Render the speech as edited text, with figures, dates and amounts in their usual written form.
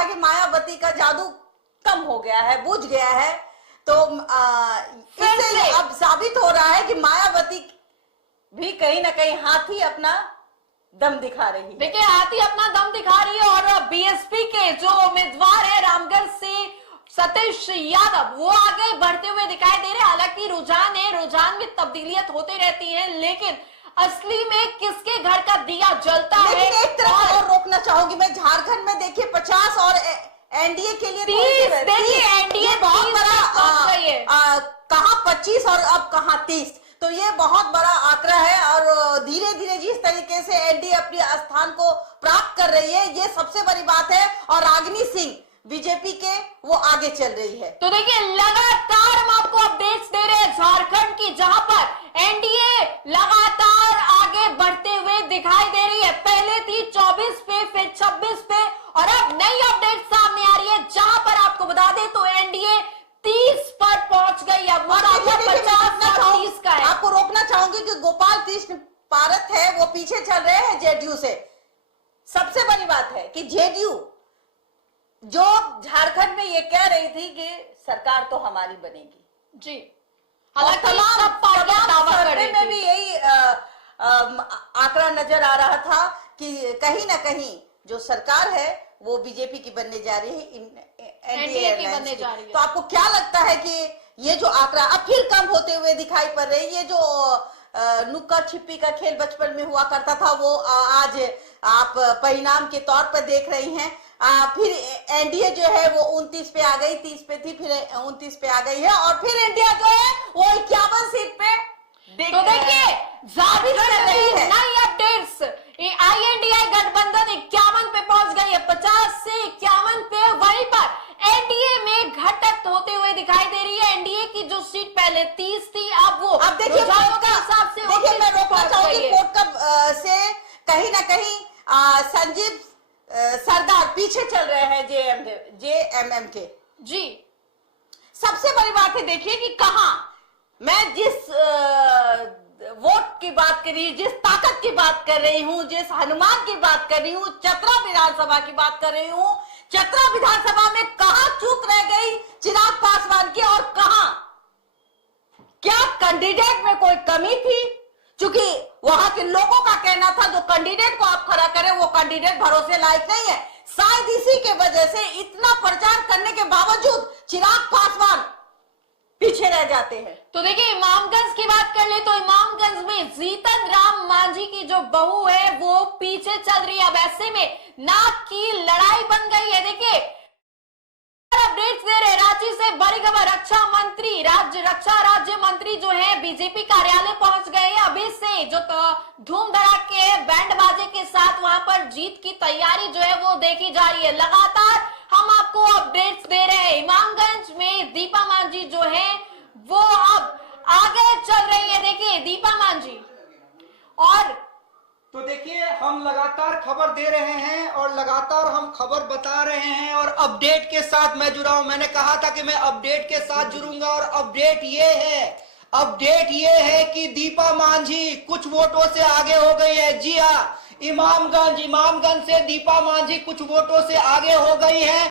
था कि मायावती का जादू कम हो गया है, बुझ गया है, तो इससे अब साबित हो रहा है कि मायावती भी कहीं ना कहीं हाथी अपना दम दिखा रही है। देखिए, हाथी अपना दम दिखा रही है और बीएसपी के जो उम्मीदवार है रामगढ़ से सतीश यादव, वो आगे बढ़ते हुए दिखाई दे रहे हैं। हालांकि रुझान है, रुझान में तब्दीलियत होती रहती है, लेकिन असली में किसके घर का दिया जलता है। लेकिन एक तरफ और रोकना चाहूंगी मैं, झारखंड में देखिए 50 और एनडीए के लिए 30, देखिए एनडीए बहुत बड़ा, कहाँ 25 और अब कहाँ 30, तो ये बहुत बड़ा आंकड़ा है। और धीरे धीरे जिस तरीके से एनडीए अपने स्थान को प्राप्त कर रही है, ये सबसे बड़ी बात है। और रागिनी सिंह बीजेपी के वो आगे चल रही है। तो देखिए, लगातार हम आपको अपडेट्स दे रहे हैं झारखंड की, जहां पर एनडीए लगातार आगे बढ़ते हुए दिखाई दे रही है। पहले थी 24 पे, फिर 26 पे, और अब नई अपडेट सामने आ रही है, जहां पर आपको बता दें तो एनडीए 30 पर पहुंच गई। अब मुकाबला 50 और 30 का है। आपको रोकना चाहूंगी कि गोपाल कृष्ण पारत है, वो पीछे चल रहे हैं जेडीयू से। सबसे बड़ी बात है कि जेडीयू जो झारखंड में ये कह रही थी कि सरकार तो हमारी बनेगी जी, हालांकि सब पार्टियां दावा कर रही में भी यही आंकड़ा नजर आ रहा था कि कहीं ना कहीं जो सरकार है वो बीजेपी की बनने जा रही है, एनडीए की बनने जा रही है। तो आपको क्या लगता है कि ये जो आंकड़ा अब फिर कम होते हुए दिखाई पड़ रही है? ये जो नुक्का छिपी का खेल बचपन में हुआ करता था, वो आज आप परिणाम के तौर पर देख रही हैं। फिर एनडीए जो है वो 29 पे आ गई, 30 पे थी, फिर 29 पे आ गई है, और फिर इंडिया जो है वो 51 सीट पे तो देखिए नई अपडेट्स, आईएनडीए गठबंधन 51 पे पहुंच गई है, 50 से 51 पे। वहीं पर एनडीए में घटत होते हुए दिखाई दे रही है। एनडीए की जो सीट पहले 30 थी, अब देखिए हिसाब से देखिए, मैं रोकना चाहूंगी कोर्ट का से कहीं ना कहीं संजीव सरदार पीछे चल रहे हैं जेएमएम के। जी, सबसे बड़ी बात है, देखिए कि कहां मैं जिस वोट की बात कर रही हूं, जिस ताकत की बात कर रही हूं, जिस हनुमान की बात कर रही हूं, चतरा विधानसभा की बात कर रही हूं, चतरा विधानसभा में कहां चूक रह गई चिराग पासवान की, और कहां क्या कैंडिडेट में कोई कमी थी? क्योंकि वहां के लोगों का कहना था जो कैंडिडेट को आप खड़ा करें वो कैंडिडेट भरोसे लायक नहीं है। शायद इसी के वजह से इतना प्रचार करने के बावजूद चिराग पासवान पीछे रह जाते हैं। तो देखिए, इमामगंज की बात कर ले तो इमामगंज में जीतन राम मांझी की जो बहू है वो पीछे चल रही है। अब ऐसे में नाक की लड़ाई बन गई है। देखिए, अपडेट्स दे रहे रांची से बड़ी खबर, रक्षा राज्य मंत्री जो है बीजेपी कार्यालय पहुंच गए। अभी से जो धूम धड़ाके बैंड बाजे के साथ वहां पर जीत की तैयारी जो है वो देखी जा रही है। लगातार हम आपको अपडेट्स दे रहे हैं। इमामगंज में दीपा मांझी जो है वो अब आगे चल रही है। देखिए दीपा मांझी, और तो देखिए हम लगातार खबर दे रहे हैं और लगातार हम खबर बता रहे हैं और अपडेट के साथ मैं जुड़ा हूं। मैंने कहा था कि मैं अपडेट के साथ जुड़ूंगा और अपडेट ये है कि दीपा मांझी कुछ वोटों से आगे हो गई है। जी हाँ, इमामगंज से दीपा मांझी कुछ वोटों से आगे हो गई है।